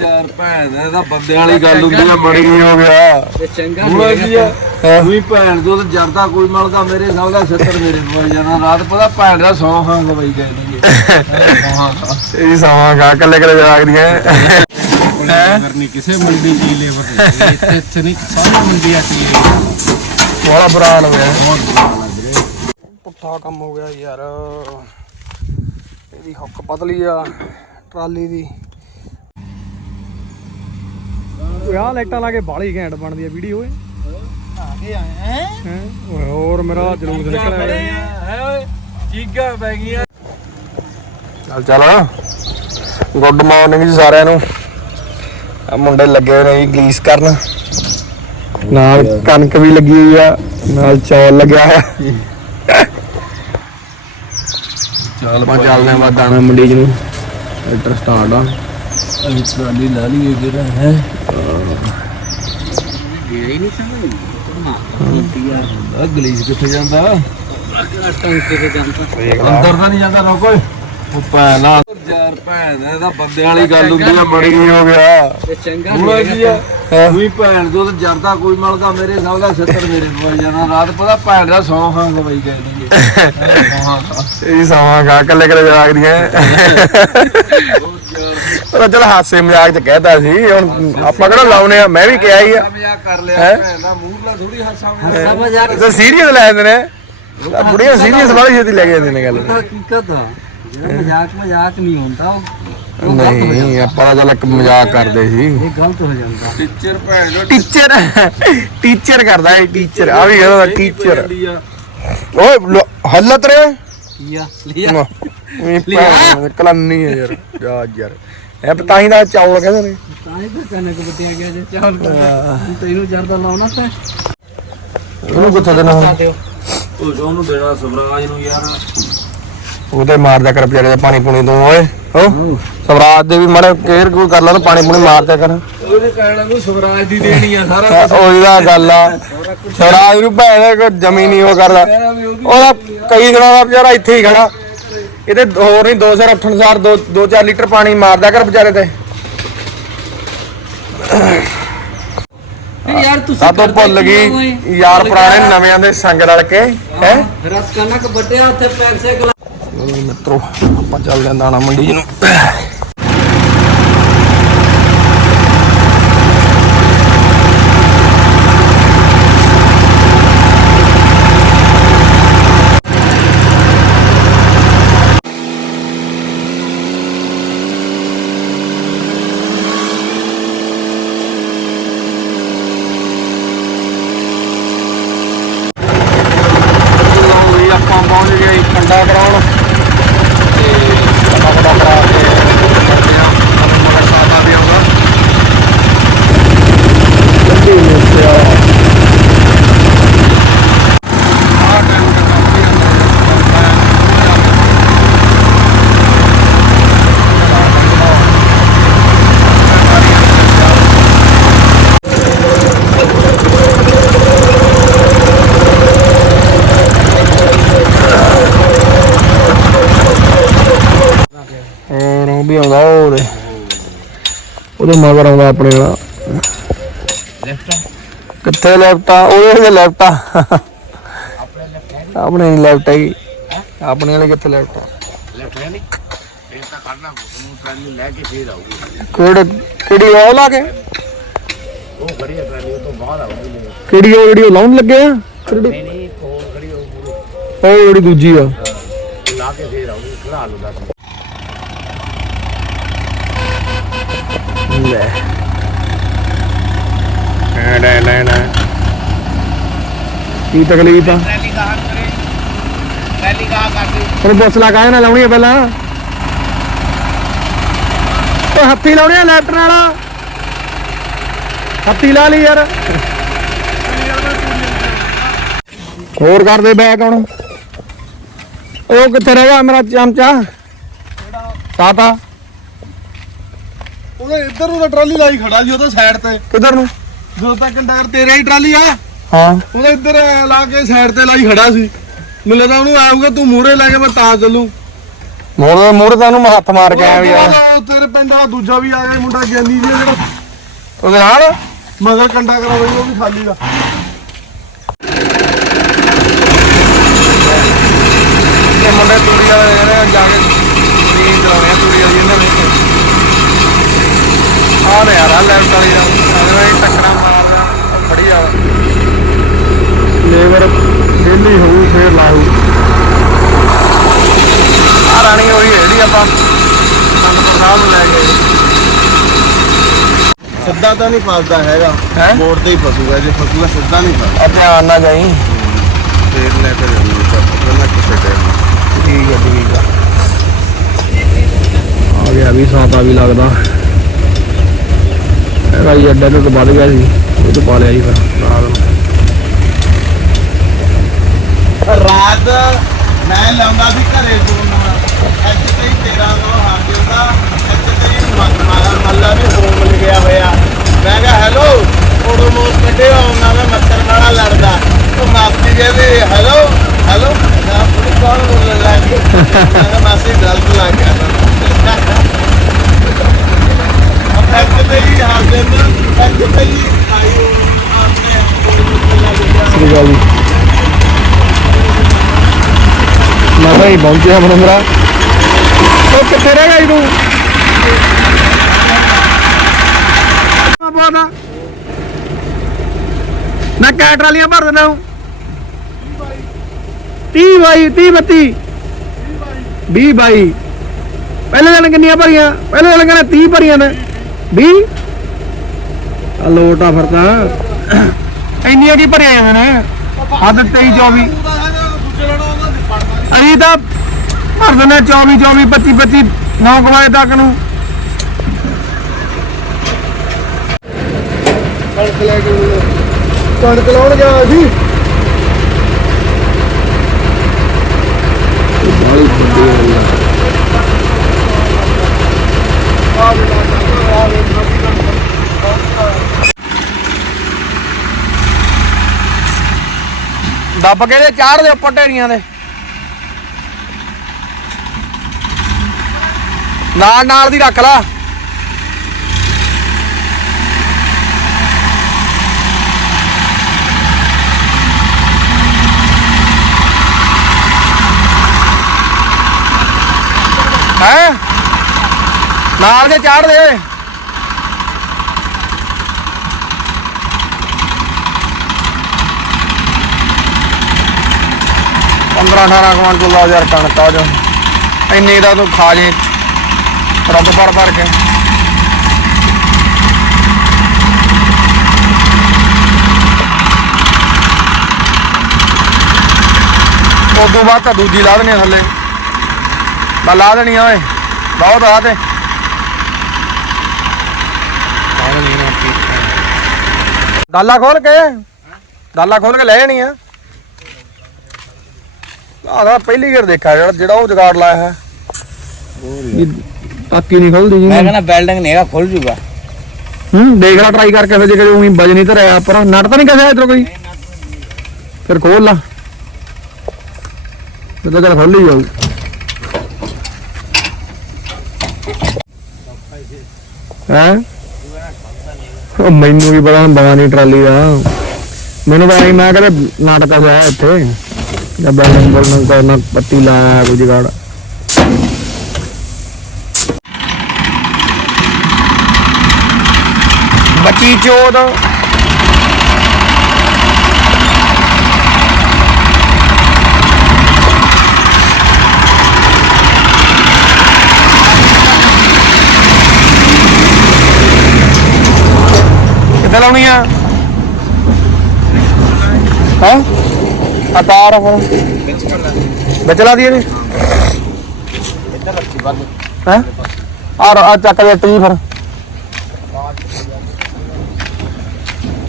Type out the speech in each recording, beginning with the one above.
ਯਾਰ ਭੈਣ ਇਹਦਾ ਬੰਦੇ ਵਾਲੀ ਗੱਲ ਹੁੰਦੀ ਆ ਬੜੀ ਨਹੀਂ ਹੋ ਗਿਆ। ਤੇ ਚੰਗਾ ਹੁਣ ਕੀ ਆ? ਵੀ ਭੈਣ ਤੋਂ ਜਰਦਾ ਕੋਈ ਮਲਦਾ ਮੇਰੇ ਸਭ ਦਾ 70 ਮੇਰੇ ਪਵਾਈ ਜਾਣਾ ਰਾਤ ਪਤਾ ਭੈਣ ਦਾ 100 ਖਾਂ ਗਵਾਈ ਗਏ ਨੇ ਇਹ ਸਮਾਂ ਗਾ ਕੱਲੇ ਕੱਲੇ ਜਾਗ ਦੀਆਂ। ਲੇਬਰ ਨਹੀਂ ਕਿਸੇ ਮੰਡੀ ਦੀ ਲੇਬਰ ਨਹੀਂ ਇੱਥੇ ਇੱਥੇ ਨਹੀਂ ਸਾਰੀ ਮੰਡੀਆਂ ਚ ਲੇਬਰ। ਬੜਾ ਬੁਰਾ ਹਾਲ ਹੋ ਗਿਆ। ਪੁੱਠਾ ਕੰਮ ਹੋ ਗਿਆ ਯਾਰ। ਇਹਦੀ ਹੁੱਕ ਪਤਲੀ ਆ ਟਰਾਲੀ ਦੀ। ਓਏ ਆਹ ਲਾਈਟਾਂ ਲਾ ਕੇ ਬਾਲੀ ਘੈਂਟ ਬਣਦੀ ਆ ਵੀਡੀਓ ਓਏ। ਆਗੇ ਆਏ ਹੈ? ਹੈਂ? ਓਏ ਹੋਰ ਮੇਰਾ ਜਲੂਸ ਨਿਕਲ ਆਇਆ ਹੈ ਓਏ ਚੀਗਾ ਪੈ ਗਈਆਂ ਚੱਲ ਚੱਲ ਗੁੱਡ ਮਾਰਨਿੰਗ ਜੀ ਸਾਰਿਆਂ ਨੂੰ। ਆ ਮੁੰਡੇ ਲੱਗੇ ਹੋਏ ਨੇ ਜੀ ਗਲੀਸ ਕਰਨ। ਨਾਲ ਕਣਕ ਵੀ ਲੱਗੀ ਹੋਈ ਆ ਨਾਲ ਚੌਲ ਲੱਗਿਆ ਹੋਇਆ। ਚੱਲ ਆਪਾਂ ਚੱਲਦੇ ਆਂ ਦਾਣਾ ਮੰਡੀ ਚ ਨੂੰ। ਲੈਟਰ ਸਟਾਰਟ ਆ। ਅਸੀਂ ਟਰਾਲੀ ਲਾ ਲਈਏ ਜਿਹੜਾ ਹੈ? ਗਿਆ ਹੀ ਨਹੀਂ ਸਮਝ ਆ ਅਗਲੀ ਕਿੱਥੇ ਜਾਂਦਾ? ਟੰਕੇ ਤੇ ਜਾਂਦਾ। ਅੰਦਰ ਤਾਂ ਨਹੀਂ ਜਾਂਦਾ ਰੋਕੋ ਉਹ ਭੈਣਾ ਯਾਰ ਭੈਣ ਇਹਦਾ ਬੰਦੇ ਵਾਲੀ ਗੱਲ ਹੁੰਦੀ ਆ ਬੜੀ ਨਹੀਂ ਹੋ ਗਿਆ। ਤੇ ਚੰਗਾ ਹੁਣ ਕੀ ਆ? ਵੀ ਭੈਣ ਤੋਂ ਜਰਦਾ ਕੋਈ ਮਲਦਾ ਮੇਰੇ ਸਭ ਦਾ 70 ਮੇਰੇ ਪਵਾਈ ਜਾਣਾ। ਰਾਤ ਪਤਾ ਭੈਣ ਦਾ 100 ਖਾਂ ਗਵਾਈ ਗਏ ਨੇ ਇਹ ਸਮਾਂ ਗਾ ਕੱਲੇ ਕੱਲੇ ਜਾਗ ਦੀਆਂ। ਪਰ ਚਲ ਹਾਸੇ ਮਜ਼ਾਕ ਚ ਕਹਿਤਾ ਸੀ ਹੁਣ ਆਪਾਂ ਕਿਹੜਾ ਲਾਉਨੇ ਆ? ਮੈਂ ਵੀ ਕਿਹਾ ਹੀ ਆ। ਮਜ਼ਾਕ ਕਰ ਲਿਆ ਹੈਂ? ਭੈਣ ਦਾ ਮੂੰਹ ਥੋੜੀ ਹਾਸਾ ਸਮਝ ਆ ਇਹ ਤਾਂ ਸੀਰੀਅਸ ਲੈ ਜਾਂਦੇ ਨੇ। ਤਾਂ ਬੁੜੀਆਂ ਸੀਰੀਅਸ ਵਾਲੀ ਛੇਤੀ ਲੈ ਕੇ ਜਾਂਦੀਆਂ ਨੇ ਗੱਲ। ਹਕੀਕਤ ਆ ਮਜ਼ਾਕ ਮਜ਼ਾਕ ਨਹੀਂ ਹੁੰਦਾ ਉਹ ਨਹੀਂ ਆਪਾਂ ਤਾਂ ਚੱਲ ਇੱਕ ਮਜ਼ਾਕ ਕਰਦੇ ਸੀ। ਇਹ ਗਲਤ ਹੋ ਜਾਂਦਾ। ਟੀਚਰ ਭੈਣ ਜੋ ਟੀਚਰ ਟੀਚਰ ਕਰਦਾ ਹੈ ਟੀਚਰ ਆ ਵੀ ਕਹਿੰਦਾ ਟੀਚਰ ਓਏ ਹੱਲਤ ਰੇ ਲਿਆ ਲਿਆ। ਇਹ ਕਲੰਨੀ ਹੈ ਯਾਰ ਜਾ ਯਾਰ। ਇਹ ਪਤਾ ਹੀ ਦਾ ਚੌਲ ਕਹਿੰਦੇ ਨੇ। ਤਾਂ ਹੀ ਤਾਂ ਕਨਕ ਬਤਿਆ ਗਿਆ ਜੇ ਕਰਦਾ ਤੈਨੂੰ ਜਰਦਾ ਲਾਉਣਾ ਤਾਂ। ਉਹਨੂੰ ਕਿੱਥੇ ਦੇਣਾ ਉਹ ਉਹਨੂੰ ਦੇਣਾ ਸਵਰਾਜ ਨੂੰ ਯਾਰ। ਉਹਦੇ ਮਾਰਦਾ ਕਰ ਵਿਚਾਰੇ ਦਾ ਪਾਣੀ ਪੂਣੀ ਤੂੰ ਓਏ ਹੋ। ਸਵਰਾਜ ਦੇ ਵੀ ਮਾੜੇ ਕੇਅਰ ਕੋਈ ਕਰ ਲਾ ਤਾਂ ਪਾਣੀ ਪੂਣੀ ਮਾਰਦਾ ਕਰ। ਉਹਨੇ ਕਹਿਣਾ ਵੀ ਸਵਰਾਜ ਦੀ ਦੇਣੀ ਆ ਸਾਰਾ ਉਹਦੀ ਦਾ ਗੱਲ ਆ। ਸਵਰਾਜ ਨੂੰ ਭੈਣ ਕੋ ਜ਼ਮੀਨ ਹੀ ਉਹ ਕਰਦਾ। ਉਹਦੀ ਉਹਦਾ ਕਈ ਦਿਨਾਂ ਦਾ ਵਿਚਾਰਾ ਇੱਥੇ ਹੀ ਖੜਾ। ਇਹਦੇ ਹੋਰ ਨਹੀਂ 2 ਸਿਰ ਉੱਠਣ ਸਾਰ 2 2-4 ਲੀਟਰ ਪਾਣੀ ਮਾਰਦਾ ਕਰ ਵਿਚਾਰੇ ਤੇ। ਯਾਰ ਤੁਸੀਂ ਸਾਤੋਂ ਭੁੱਲ ਗਈ। ਯਾਰ ਪੁਰਾਣੇ ਨਵਿਆਂ ਦੇ ਸੰਗ ਰਲ ਕੇ ਹੈ ਰਸ ਕਨਕ ਵੱਟਿਆ ਉੱਥੇ ਪੈਸੇ ਮਿੱਤਰੋ ਆਪਾਂ ਚੱਲਦੇ ਆਂ ਦਾਣਾ ਮੰਡੀ ਜੀ ਨੂੰ ਲਓ ਵੀ ਆਪਾਂ ਪਹੁੰਚ ਗਏ ਜੀ ਕੰਡਾ ਕਰਾਉਣ ਤੇ ਕੰਡਾ ਕੰਡਾ ਕਰਾ ਕੇ ਕਰਦੇ ਆ ਤੁਹਾਨੂੰ ਮਗਰ ਸਾਦਾ ਵੀ ਆਊਗਾ ਜਲਦੀ ਮਿਸਿਆ ਆ ਟਾਈਮ ਦਾ ਕੰਮ ਵੀ ਹੁੰਦਾ ਹੋਰ ਉਹ ਵੀ ਆਉਂਦਾ ਉਹਦੇ ਉਹਦੇ ਮਗਰ ਆਉਂਦਾ ਆਪਣੇ ਵਾਲਾ। ਕਿੱਥੇ ਲੈਫਟ ਆ? ਉਹਦੇ ਦੇ ਲੈਫਟ ਆ। ਆਪਣੇ ਨਹੀਂ। ਲੈਫਟ ਹੈਗੀ। ਆਪਣੇ ਵਾਲੇ ਕਿੱਥੇ ਲੈਫਟ ਆ? ਕਿਹੜੇ ਕਿਹੜੀ ਉਹ ਲਾ ਕੇ? ਉਹ ਖੜੀ ਆ ਟਰਾਲੀ ਤੋਂ ਬਾਹਰ ਆਉਂਦੀ ਕਿਹੜੀ ਉਹ ਜਿਹੜੀ ਲਾਉਣ ਲੱਗੇ ਆ? ਨਹੀਂ ਨਹੀਂ ਉਹ ਖੜੀ ਉਹ ਜਿਹੜੀ ਦੂਜੀ ਆ। ਲੈ ਲੈ ਲੈ। ਲੈ ਕੀ ਤਕਲੀਫ ਆ? ਰੈਲੀ ਕਹਾਂ ਕਰੇ। ਰੈਲੀ ਕਹਾਂ ਕਰਦੇ ਹੁਣ ਪੁੱਛ ਲਾ ਕਾਹਦੇ ਨਾਲ ਲਾਉਣੀ ਆ ਪਹਿਲਾਂ। ਉਹ ਹੱਥੀ ਲਾਉਣੀ ਆ ਲੈਫਟ ਨਾਲ। ਹੱਥੀ ਲਾ ਲਈ ਯਾਰ। ਹੋਰ ਕਰਦੇ ਬੈਕ ਹੁਣ। ਉਹ ਕਿੱਥੇ ਰਹਿ ਗਿਆ ਮੇਰਾ ਚਮਚਾ? ਤਾਤਾ? ਉਹਦੇ ਇੱਧਰ ਨੂੰ ਤਾਂ ਟਰਾਲੀ ਲਾਈ ਖੜਾ ਸੀ ਉਹਦਾ ਸਾਈਡ ਤੇ। ਕਿੱਧਰ ਨੂੰ? ਜਦੋਂ ਤੱਕ ਟਾਇਰ ਤੇਰਾ ਹੀ ਟਰਾਲੀ ਆ ਹਾਂ। ਉਹਦਾ ਇੱਧਰ ਐਂ ਲਾ ਕੇ ਸਾਈਡ ਤੇ ਲਾਈ ਖੜਾ ਸੀ। ਮੈਨੂੰ ਲੱਗਦਾ ਉਹਨੂੰ ਆਊਗਾ ਤੂੰ ਮੂਹਰੇ ਲੈ ਕੇ ਮੈਂ ਤਾਂ ਚੱਲੂ। ਮੋੜ ਮੋੜ ਤਾਂ ਉਹਨੂੰ ਮੈਂ ਹੱਥ ਮਾਰ ਕੇ ਆਇਆ ਵੀ ਯਾਰ। ਉਹ ਤੇਰੇ ਪਿੰਡ ਵਾਲਾ ਦੂਜਾ ਵੀ ਆ ਗਿਆ ਮੁੰਡਾ ਗਿਆਨੀ ਜੀ ਜਿਹੜਾ। ਉਹਦੇ ਨਾਲ? ਮਗਰ ਕੰਡਾ ਕਰਾ ਬਈ ਉਹ ਵੀ ਖਾਲੀ ਦਾ ਇਹ ਮੁੰਡੇ ਤੂੜੀ ਵਾਲੇ ਜਿਹੜੇ ਜਾ ਕੇ ਮਸ਼ੀਨ ਚਲਾਉਣੇ ਆ ਤੂੜੀ ਵਾਲੀ ਇਹਨਾਂ ਨੇ। ਆਹ ਦੇ ਯਾਰ ਆ ਲੈਫਟ ਵਾਲੀ ਦਾ ਅਗਲਾ ਇਹ ਟੱਕਰਾਂ ਮਾਰਦਾ ਖੜੀ ਆ ਲੇਬਰ ਡੇਲੀ ਹੋਊ ਫੇਰ ਲਾਊ। ਆ ਰਾਣੀ ਹੋਈ ਹੈ ਜਿਹੜੀ ਆਪਾਂ ਅਨੰਦਪੁਰ ਸਾਹਿਬ ਨੂੰ ਲੈ ਗਏ ਸਿੱਧਾ ਤਾਂ ਨਹੀਂ ਫਸਦਾ ਹੈਗਾ। ਹੈਂ? ਮੋੜ ਤੇ ਹੀ ਫਸੂਗਾ ਜੇ ਫਸੂਗਾ ਸਿੱਧਾ ਨਹੀਂ ਫਸਦਾ। ਆ ਧਿਆਨ ਨਾ ਜਾਈ। ਫੇਰ ਲੈ ਕੇ ਜਾਊਂਗਾ ਕਿਸੇ ਟਾਈਮ ਠੀਕ ਹੈ ਠੀਕ ਆ। ਆ ਗਿਆ ਵੀ ਸਾਤਾ ਵੀ ਲੱਗਦਾ। ਇਹਦਾ ਹੀ ਅੱਡਾ ਤੋਂ ਵੱਧ ਗਿਆ ਸੀ, ਉਹ ਤੋਂ ਪਾ ਲਿਆ ਜੀ ਫਿਰ, ਰਾਤ ਨੂੰ। ਰਾਤ ਮੈਂ ਲਾਉਂਦਾ ਸੀ ਘਰੇ ਫੋਨ ਅੱਜ ਤੇ 13 ਨੂੰ ਹਾਰ ਜਾਂਦਾ। ਅੱਜ ਤੇ ਹੀ ਮੱਲਾ ਵੀ ਹੋਮ ਲਿਖਿਆ ਹੋਇਆ। ਮੈਂ ਕਿਹਾ, ਹੈਲੋ, ਫੋਟੋ ਮੋਸ ਕੱਢਿਆ ਉਹਨਾਂ ਦਾ ਮੱਛਰ ਵਾਲਾ ਲੜਦਾ। ਉਹ ਮਾਸੀ ਜੀ ਹੈਲੋ ਹੈਲੋ ਨਾ ਪੁਲਿਸ ਕੌਣ ਬੋਲਣ ਲੱਗ ਗਈ ਮੈਂ ਮਾਸੀ, ਗਲਤ ਲੱਗ ਗਿਆ ਅੱਜ ਤੇ ਹੀ ਹਾਰ ਜਾਂਦਾ ਅੱਜ ਤੇ ਹੀ ਆਈ ਆਪਣੇ ਸ੍ਰੀ ਅਕਾਲ ਜੀ ਮੈਂ ਭਾਈ ਪਹੁੰਚਿਆ ਮਨੰਦਰਾ ਉਹ ਕਿੱਥੇ ਰਹਿ ਗਿਆ ਤੂੰ? ਬਾਦਾ ਨਾ ਕੈ ਟਰਾਲੀਆਂ ਭਰ ਦਿੰਦਾ ਹੂੰ। 30 ਬਾਈ 30 32 20 ਬਾਈ। ਪਹਿਲੇ ਦਿਨ ਕਿੰਨੀਆਂ ਭਰੀਆਂ? ਪਹਿਲੇ ਦਿਨ ਕਹਿੰਦਾ 30 ਭਰੀਆਂ ਨੇ। 20 ਆ ਲੋਟ ਫਿਰ ਤਾਂ। ਇੰਨੀਆਂ ਕੀ ਭਰੀਆਂ ਜਾਂਦੇ ਨੇ? ਹੱਦ 23 24 ਅਸੀਂ ਤਾਂ ਭਰ ਦਿੰਦੇ 24 24 25 25 9 ਵਜੇ ਤੱਕ ਨੂੰ। ਕਣਕ ਲੈ ਕੇ ਕਣਕ ਲਾਉਣ ਗਿਆ ਸੀ। ਦੱਬ ਕੇ ਤੇ ਚਾੜ ਦੇ ਉੱਪਰ ਢੇਰੀਆਂ ਦੇ। ਨਾਲ ਨਾਲ ਦੀ ਰੱਖ ਲਾ। ਹੈ? ਨਾਲ ਦੇ ਚਾੜ ਦੇ। ਪੰਦਰਾਂ 18 ਕੁਇੰਟਲ ਦਾ ਯਾਰ ਕਣਕ ਆ ਜਾ ਇੰਨੇ ਦਾ ਤੂੰ ਖਾ ਜੇ। ਰੱਬ ਭਰ ਭਰ ਕੇ। ਉਦੋਂ ਬਾਅਦ ਤਾਂ ਦੂਜੀ ਲਾ ਦੇਣੀ ਥੱਲੇ। ਬਾ ਲਾ ਦੇਣੀ ਆ ਓਏ ਬਹੁਤ ਆ ਤੇ ਡਾਲਾ ਖੋਲ ਕੇ ਡਾਲਾ ਖੋਲ ਕੇ ਲੈ ਜਾਣੀ ਆ। ਆਹ ਪਹਿਲੀ ਗੇਰ ਦੇਖਿਆ ਜਿਹੜਾ ਜਿਹੜਾ ਉਹ ਜਗਾੜ ਲਾਇਆ ਹੈ। ਤਾਕੀ ਨਹੀਂ ਖੁੱਲਦੀ ਜੀ। ਮੈਂ ਕਹਿੰਦਾ ਬਿਲਡਿੰਗ ਨੇਗਾ ਖੁੱਲ ਜੂਗਾ। ਹੂੰ ਦੇਖ ਲੈ ਟਰਾਈ ਕਰਕੇ ਫਿਰ ਜੇ ਕਿਤੇ ਉਹੀ ਵਜਨ ਨਹੀਂ ਧਰਿਆ ਪਰ ਨਟ ਤਾਂ ਨਹੀਂ ਕਸਿਆ ਇਧਰ ਕੋਈ? ਫਿਰ ਖੋਲ ਲਾ। ਫਿਰ ਤਾਂ ਚੱਲ ਖੁੱਲ ਹੀ ਜਾਊ। ਹੈ? ਉਹ ਮੈਨੂੰ ਵੀ ਪਤਾ ਬਗਾ ਨਹੀਂ ਟਰਾਲੀ ਦਾ। ਮੈਨੂੰ ਤਾਂ ਐਂ ਮੈਂ ਕਹਿੰਦਾ ਨਾਟਕ ਹੋਇਆ ਇੱਥੇ। ਜਾਂ ਬਿਲਡਿੰਗ ਬਿਲਡਿੰਗ ਕਰਨਾ ਪੱਤੀ ਲਾਇਆ ਕੋਈ ਜਗਾੜ। ਬੱਚੀ ਚੋਦ ਕਿੱਥੇ ਲਾਉਣੀ ਆ? ਹੈ? ਆ ਤਾਰ ਹੁਣ। ਵਿੱਚ ਲਾ ਦਈਏ ਜੀ। ਹੈ? ਆ ਆ ਚੱਕ ਦੇ ਟੀ ਫਿਰ।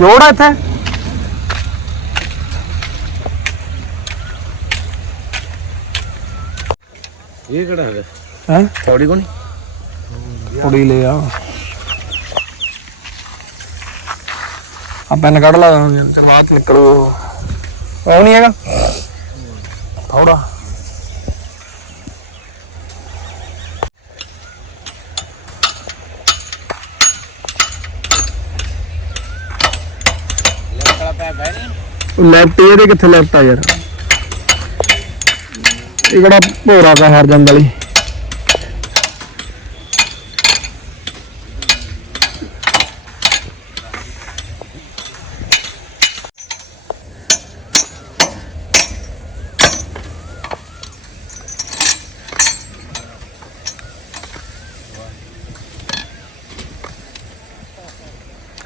ਲੋੜ ਆ ਇੱਥੇ? ਇਹ ਕਿਹੜਾ ਹੈਗਾ? ਹੈ? ਥੋੜੀ ਕੋਣੀ ਕੁੜੀ ਲੈ ਆ। ਆ ਪੈਨ ਕੱਢ ਲਾ ਜਵਾਬ ਨਿਕਲੂ। ਉਹ ਨਹੀਂ ਹੈਗਾ? ਥੋੜਾ ਲੈਫਟ ਇਹਦੇ ਕਿੱਥੇ ਲੈਫਟ ਆ ਯਾਰ? ਇਹ ਕਿਹੜਾ ਭੋਰਾ ਕਾ ਹਾਰ ਜਾਂਦਾ ਲਈ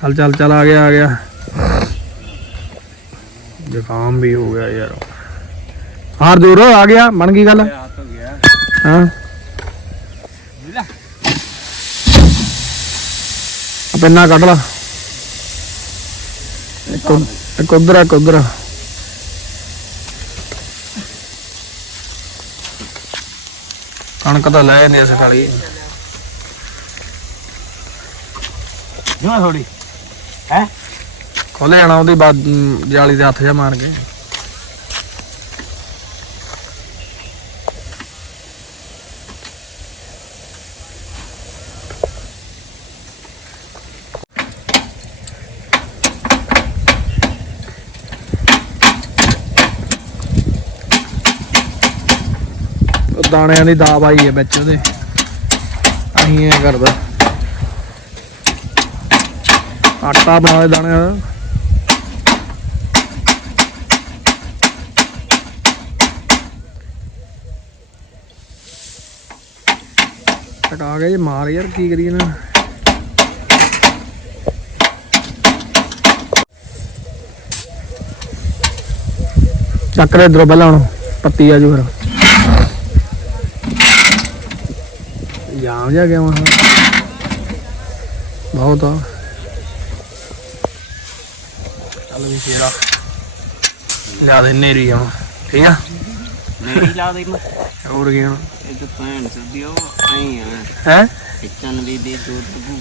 ਚੱਲ ਚੱਲ ਚੱਲ ਆ ਗਿਆ ਆ ਗਿਆ। ਜ਼ੁਕਾਮ ਵੀ ਹੋ ਗਿਆ ਯਾਰ। ਹਾਰ ਜੋਰ ਆ ਗਿਆ ਬਣ ਗਈ ਗੱਲ? ਹੱਥ ਹੋ ਗਿਆ। ਹਾਂ। ਆ ਪੈਨਾ ਕੱਢ ਲਾ। ਇੱਕ ਉਧਰ ਇੱਕ ਉਧਰ ਕਣਕ ਤਾਂ ਲੈ ਨੇ ਇਸ ਖਾਲੀ। ਜਿਵੇਂ ਥੋੜੀ ਖੋਲੇ ਜਾਣਾ ਉਹਦੀ ਬਾਦ ਜਾਲੀ ਦੇ ਹੱਥ ਜਾ ਮਾਰ ਕੇ। ਉਹ ਦਾਣਿਆਂ ਦੀ ਦਾਬ ਆਈ ਹੈ ਵਿੱਚ ਉਹਦੇ। ਅਹੀਂ ਇਹ ਕਰਦਾ। ਆਟਾ ਪਾਉਂਦੇ ਦਾਣਿਆਂ ਦਾ ਹਟਾ ਗਿਆ ਜੀ ਮਾਰ ਯਾਰ ਕੀ ਕਰੀਏ ਨਾ? ਚੱਕ ਲੈ ਇਧਰੋਂ ਪਹਿਲਾਂ ਹੁਣ ਪੱਤੀ ਆ ਜੂ ਫਿਰ। ਜਾਮ ਜਾ ਗਿਆ ਹੁਣ। ਬਹੁਤ ਆ। ਚੱਲ ਵੀ ਫੇਰਾ ਦੇ ਨੇਰੀ ਹੁਣ ਠੀਕ ਆ? ਨਹੀਂ ਲਾ ਦੇ ਮੈਂ ਹੋਰ ਹੁਣ? ਇਹ ਤਾਂ ਭੈਣ ਸਦੀ ਉਹ ਆਈ ਆ। ਹੈ? ਕਿਚਨ ਵੀ ਦੇ ਦੋ ਤਗੂ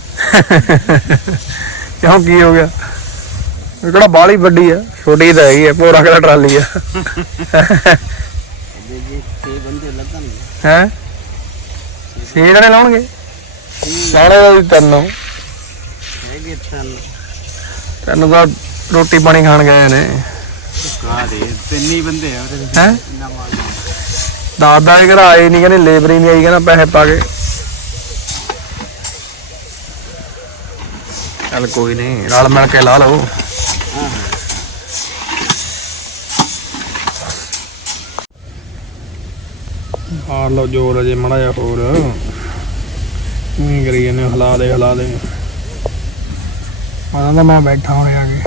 ਕਿਉਂ ਕੀ ਹੋ ਗਿਆ? ਇਹ ਕਿਹੜਾ ਬਾਲੀ ਵੱਡੀ ਆ? ਛੋਟੀ ਤਾਂ ਹੈਗੀ ਆ ਪੂਰਾ ਕਿਹੜਾ ਟਰਾਲੀ ਆ? ਦੇ ਜੇ ਛੇ ਬੰਦੇ ਲੱਗਣਗੇ। ਹੈ? ਛੇ ਜਣੇ ਲਾਉਣਗੇ? ਲਾਉਣੇ ਦਾ ਵੀ ਤਿੰਨ ਹੈਗੇ ਤਨ। ਤਿੰਨ ਤਾਂ ਰੋਟੀ ਪਾਣੀ ਖਾਣ ਗਏ ਨੇ। ਕਾ ਦੇ ਤਿੰਨ ਹੀ ਬੰਦੇ ਆ ਉਹਦੇ ਹੈ? ਇੰਨਾ ਮਾਲ ਦਾਦਾ ਇਹ ਘਰ ਆਏ ਨਹੀਂ ਕਹਿੰਦੇ ਲੇਬਰ ਹੀ ਨਹੀਂ ਆਈ, ਕਹਿੰਦਾ ਪੈਸੇ ਪਾ ਕੇ। ਚੱਲ ਕੋਈ ਨਹੀਂ ਰਲ ਮਿਲ ਕੇ ਲਾ ਲਓ। ਮਾਰ ਲਓ ਜੋਰ ਅਜੇ ਮੜਾ ਜਾ ਹੋਰ। ਨਹੀਂ ਕਰੀ ਇਹਨੇ ਹਲਾ ਦੇ ਹਲਾ ਦੇ। ਆਦਾ ਤਾਂ ਮੈਂ ਬੈਠਾ ਹੋਇਆ ਆ ਕੇ।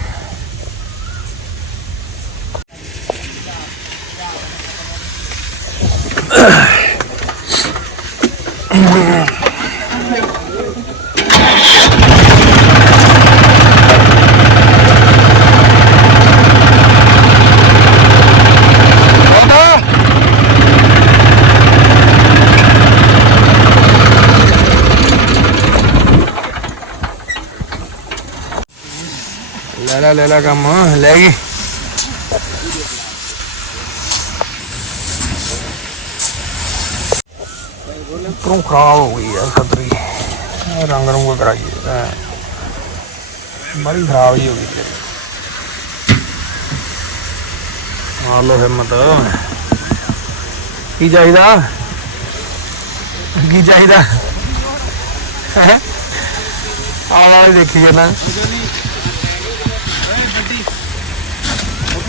ਲੈ ਲੈ ਲੈ ਕੰਮ। ਲੈ ਗਈ। ਕਿਉਂ ਖਰਾਬ ਹੋ ਗਈ ਯਾਰ ਕਤਰੀ ਰੰਗ ਰੰਗ ਕਰਾਈਏ ਤਾਂ ਖਰਾਬ ਹੀ ਹੋ ਗਈ ਤੇਰੀ। ਆ ਲੋ ਹਿੰਮਤ। ਕੀ ਚਾਹੀਦਾ? ਕੀ ਚਾਹੀਦਾ? ਆਹ ਦੇਖੀ ਜਾਣਾ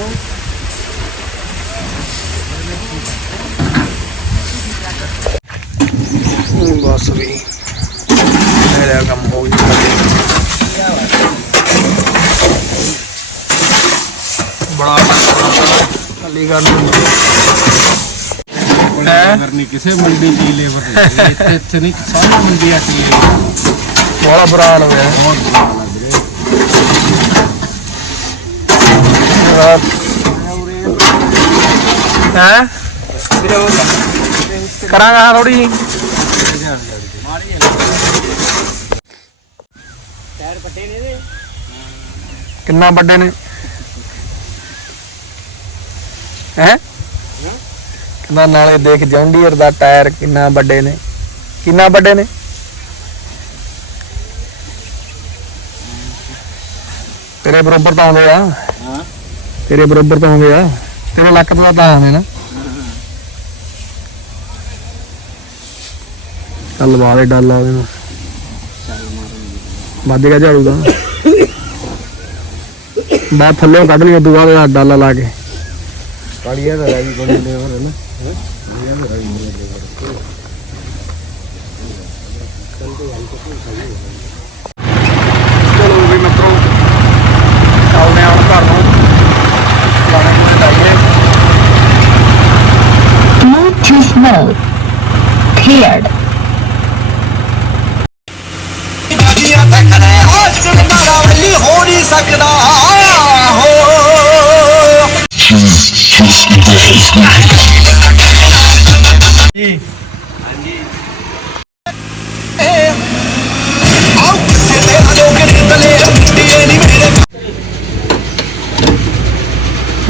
ਨੂੰ ਬੜਾ ਕੱਲੀ ਕਰਨ ਲੇਬਰ ਨਹੀਂ ਕਿਸੇ ਮੰਡੀ ਦੀ ਲੇਬਰ ਇੱਥੇ ਇੱਥੇ ਨਹੀਂ ਸਾਰੀ ਮੰਡੀ ਦੀ ਲੇਬਰ। ਬੜਾ ਬੁਰਾ ਹੋਇਆ। ਬਹੁਤ ਹੈ? ਕਰਾਂਗਾ ਥੋੜੀ ਕਿੰਨਾ ਵੱਡੇ ਨੇ? ਹੈ? ਕਿੰਨਾ ਨਾਲੇ ਦੇਖ ਜੌਂਡੀਅਰ ਦਾ ਟਾਇਰ ਕਿੰਨਾ ਵੱਡੇ ਨੇ। ਕਿੰਨਾ ਵੱਡੇ ਨੇ? ਤੇਰੇ ਬਰੋਬਰ ਤਾਂ ਆਉਂਦੇ ਆ। ਹਾਂ। ਤੇਰੇ ਬਰੋਬਰ ਤਾਂ ਆਉਂਦੇ ਆ। ਤੇਰੇ ਲੱਕ ਤੋਂ ਤਾਂ ਆਉਂਦੇ ਨਾ ਚੱਲ ਬਾਹਰ ਡਾਲਾ ਉਹਦੇ ਨੂੰ ਵੱਜ ਗਿਆ ਝਾੜੂ ਦਾ। ਬਾਹਰ ਥੱਲੇ ਕੱਢ ਲਈ ਬਾਅਦ ਆਹ ਡਾਲਾ ਲਾ ਕੇ। ਕਾੜੀਆ ਦਾ ਰਾਜੀ ਕੋਲ ਲੇਵਰ ਹੈ ਨਾ।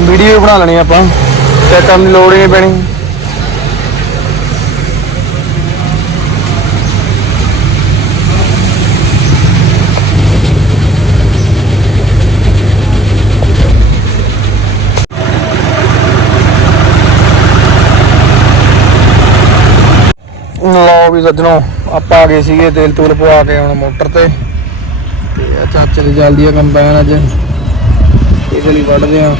ਵੀਡੀਓ ਬਣਾ ਲੈਣੀ ਆਪਾਂ। ਤੇ ਕਰਨ ਦੀ ਲੋੜ ਹੀ ਨਹੀਂ ਪੈਣੀ। ਲਓ ਵੀ ਸੱਜਣੋ ਆਪਾਂ ਆ ਗਏ ਸੀਗੇ ਤੇਲ ਤੂਲ ਪਵਾ ਕੇ ਹੁਣ ਮੋਟਰ ਤੇ। ਤੇ ਆ ਚਾਚੇ ਦੀ ਜਲਦੀ ਆ ਕੰਬਾਈਨ ਅੱਜ। ਇਹਦੇ ਲਈ ਵੱਢਦੇ ਆ।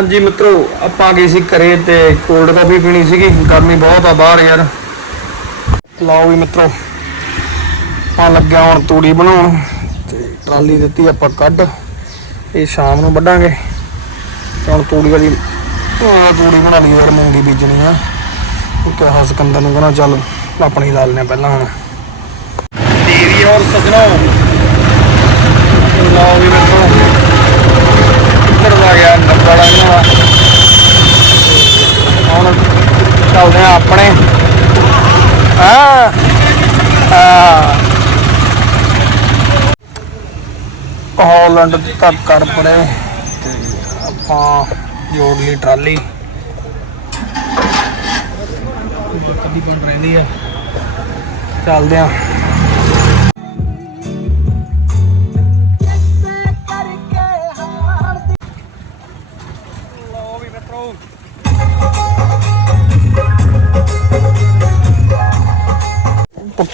ਹਾਂਜੀ ਮਿੱਤਰੋ, ਆਪਾਂ ਗਏ ਸੀ ਘਰੇ ਤੇ ਕੋਲਡ ਕਾਫੀ ਪੀਣੀ ਸੀਗੀ। ਗਰਮੀ ਬਹੁਤ ਆ ਬਾਹਰ ਯਾਰ। ਲਓ ਵੀ ਮਿੱਤਰੋ, ਆਪਾਂ ਲੱਗਿਆ ਹੁਣ ਤੂੜੀ ਬਣਾਉਣ ਤੇ ਟਰਾਲੀ ਦਿੱਤੀ ਆਪਾਂ ਕੱਢ। ਇਹ ਸ਼ਾਮ ਨੂੰ ਵੱਢਾਂਗੇ। ਹੁਣ ਤੂੜੀ ਵਾਲੀ ਤੂੜੀ ਬਣਾ ਲਈ ਯਾਰ, ਮੂੰਗੀ ਬੀਜਣੀ ਆ। ਉਹ ਕਿਹਾ ਸਿਕੰਦਰ ਨੂੰ ਕਹਿੰਦਾ ਚੱਲ ਆਪਣੀ ਲਾ ਲੈਣੇ ਪਹਿਲਾਂ ਹੁਣ। ਟੀਵੀ ਹੋਰ ਸਜਣੋ। ਲਓ ਵੀ ਮਿੱਤਰੋ। ਇੱਧਰ ਦਾ ਗਿਆ ਨੱਬੜਾ ਇਹਨਾਂ ਦਾ। ਹੁਣ ਚੱਲਦੇ ਆ ਆਪਣੇ। ਆ ਆ ਹਾਲੈਂਡ ਤੱਕ ਕਰ ਪੜੇ ਤੇ ਆਪਾਂ ਜੋੜ ਲਈ ਟਰਾਲੀ। ਕਦੀ ਬਣ ਰਹਿੰਦੀ ਆ। ਚੱਲਦੇ ਆ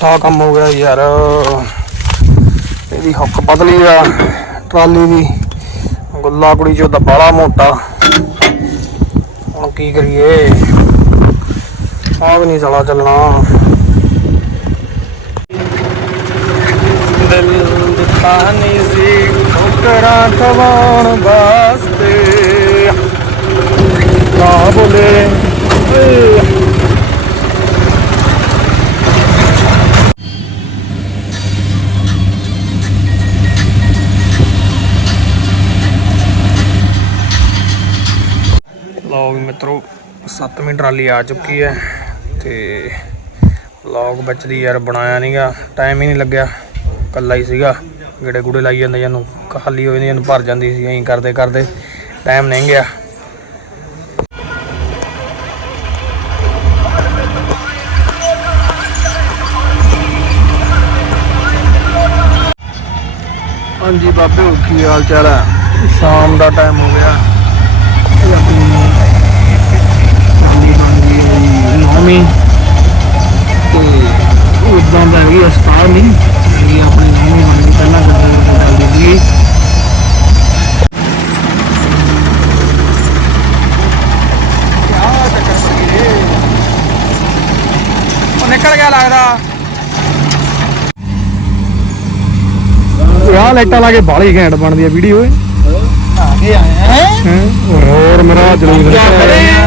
ਪੁੱਠਾ ਕੰਮ ਹੋ ਗਿਆ ਯਾਰ। ਇਹਦੀ ਹੁੱਕ ਬਦਲੀ ਆ, ਟਰਾਲੀ ਦੀ। ਗੁੱਲਾ ਕੁੜੀ ਚੋਂ ਤਾਂ ਬਾਲਾ ਮੋਟਾ। ਹੁਣ ਕੀ ਕਰੀਏ? ਆਹ ਵੀ ਨਹੀਂ ਚਲਾ ਚੱਲਣਾ। ਦਿਲ ਦਿੱਤਾ ਨਹੀਂ ਸੀ, ਠੋਕਰਾਂ ਖਵਾਉਣ ਵਾਸਤੇ। ਨਾ ਬੋਲੇ ਏ ਪੰਜਵੀਂ ਟਰਾਲੀ ਆ ਚੁੱਕੀ ਹੈ ਤੇ ਵਲੌਗ ਵਿੱਚ ਦੀ ਯਾਰ ਬਣਾਇਆ ਨਹੀਂਗਾ ਟਾਈਮ ਹੀ ਨਹੀਂ ਲੱਗਿਆ। ਕੱਲਾ ਹੀ ਸੀਗਾ। ਗੇੜੇ ਗੂੜੇ ਲਾਈ ਜਾਂਦੇ ਜਾਨੂੰ ਖਾਲੀ ਹੋ ਜਾਂਦੀ ਭਰ ਜਾਂਦੀ ਸੀ। ਐਂ ਕਰਦੇ ਕਰਦੇ ਟਾਈਮ ਨਹੀਂ ਗਿਆ। ਹਾਂਜੀ ਬਾਬੇ ਕੀ ਹਾਲ ਚਾਲ ਹੈ? ਸ਼ਾਮ ਦਾ ਟਾਈਮ ਹੋ ਗਿਆ। ਨੌਵੀਂ ਤੇ ਉਦਾਂ ਦਾ ਵੀ ਅਸਤਾਰ ਨਹੀਂ ਇਹ ਆਪਣੀ ਨੌਵੀਂ ਬਣ ਗਈ ਪਹਿਲਾਂ ਸੀਗੀ ਉਹ ਨਿਕਲ ਗਿਆ ਲੱਗਦਾ। ਆਹ ਲਾਈਟਾਂ ਲਾ ਕੇ ਬਾਹਲੀ ਘੈਂਟ ਬਣਦੀ ਆ ਵੀਡੀਓ ਏ ਆਗੇ ਆਏ ਹੈ? ਹੋਰ ਮੇਰਾ ਜਲੂਸ ਹੈ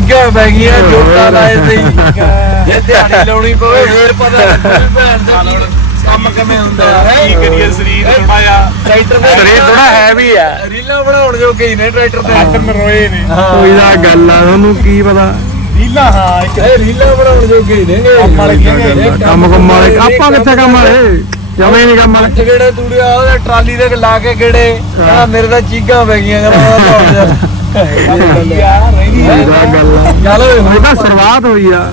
ਚੀਗਾ ਪੈ ਗਈਆਂ ਜੋਟਾ ਲਾਏ ਤੇ ਜੇ ਦਿਹਾੜੀ ਲਾਉਣੀ ਪਵੇ ਫੇਰ ਪਤਾ ਲੱਗੂ ਵੀ ਭੈਣ ਦਾ ਕੀ ਕੰਮ ਕਿਵੇਂ ਹੁੰਦਾ ਹੈ। ਕੀ ਕਰੀਏ ਸਰੀਰ ਥੋੜਾ ਟਰੈਕਟਰ ਦੇ ਸਰੀਰ ਥੋੜਾ ਹੈਵੀ ਆ। ਰੀਲਾਂ ਬਣਾਉਣ ਜੋਗੇ ਹੀ ਨੇ ਟਰੈਕਟਰ ਤੇ। ਨਰੋਏ ਨੇ। ਕੋਈ ਦਾ ਗੱਲ ਆ ਤੁਹਾਨੂੰ ਕੀ ਪਤਾ। ਢੀਲਾ ਹਾਂ ਇੱਕ ਇਹ ਰੀਲਾਂ ਬਣਾਉਣ ਜੋਗੇ ਹੀ ਨੇ। ਕੰਮ ਵਾਲੇ ਕਹਿੰਦੇ ਇਹ ਕੰਮ ਕੰਮ ਵਾਲੇ। ਆਪਾਂ ਕਿੱਥੇ ਕੰਮ ਵਾਲੇ? ਜਮੇ ਨਹੀਂ ਕੰਮ ਵਾਲੇ। ਅੱਠ ਗੇੜੇ ਤੂੜਿਆ ਉਹਦੇ ਟਰਾਲੀ ਦੇ ਲਾ ਕੇ ਗੇੜੇ ਕਹਿੰਦਾ ਮੇਰੇ ਤਾਂ ਚੀਗਾ ਪੈ ਗਈਆਂ ਕਹਿੰਦਾ ਦੌੜ ਜਾ ਯਾਰ ਤਾਂ ਗੱਲ ਓਏ। ਇਹ ਤਾਂ ਸ਼ੁਰੂਆਤ ਹੋਈ ਆ।